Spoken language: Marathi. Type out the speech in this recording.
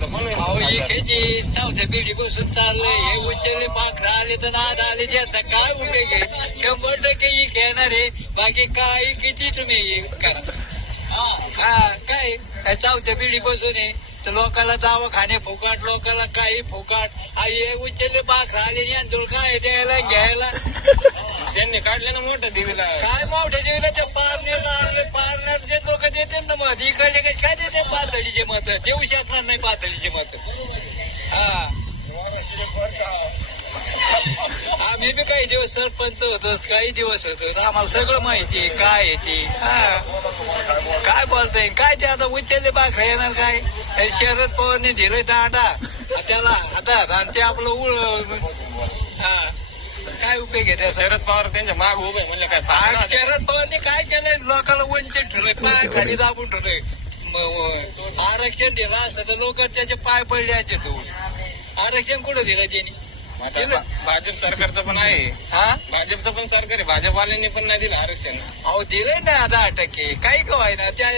वाटतं म्हणून अहो इकडची चौथ्या पिढी बसून चाललंय हे उच्चले पाखरं आले तर नाद आले ज्याचा काय उपयोग आहे 100% ही खेळणार आहे बाकी काय किती तुम्ही हे करा काय चौथ्या पिढी बसून आहे तर लोकांना दवाखाने फुकाट लोकांना काही फुकाट हे उच्चले पाखरं आले यांजवळ काय द्यायला घ्यायला त्यांनी काढले ना मोठं देवीला काय मोठ्या देवीला ते पारण्याचे लोक देते ना मत इकडले काय देते पातळीचे मत देऊ शकणार नाही पातळीचे मत आम्ही बी काही दिवस सरपंच होतो काही दिवस होतो आम्हाला सगळं माहिती आहे काय आहे ते काय बोलताय काय ते आता उच्चले बाखरा येणार काय शरद पवारने दिलंय दांडा त्याला हातात आणि ते आपलं काय उपयोग आहे त्याचा शरद पवार त्यांच्या माग उभे म्हणजे काय शरद पवारने काय केलंय लोकांना वंचित ठेवलंय पाय खाली दाबून ठेवलंय आरक्षण दिलं असतं तर लोक त्याचे पाय पडले तू आरक्षण कुठं दिलं त्यांनी भाजप सरकारचं पण आहे भाजपचं पण सरकार आहे भाजपवाल्यांनी पण नाही दिलं आरक्षण अहो दिलंय ना 10% काही कवाय ना त्या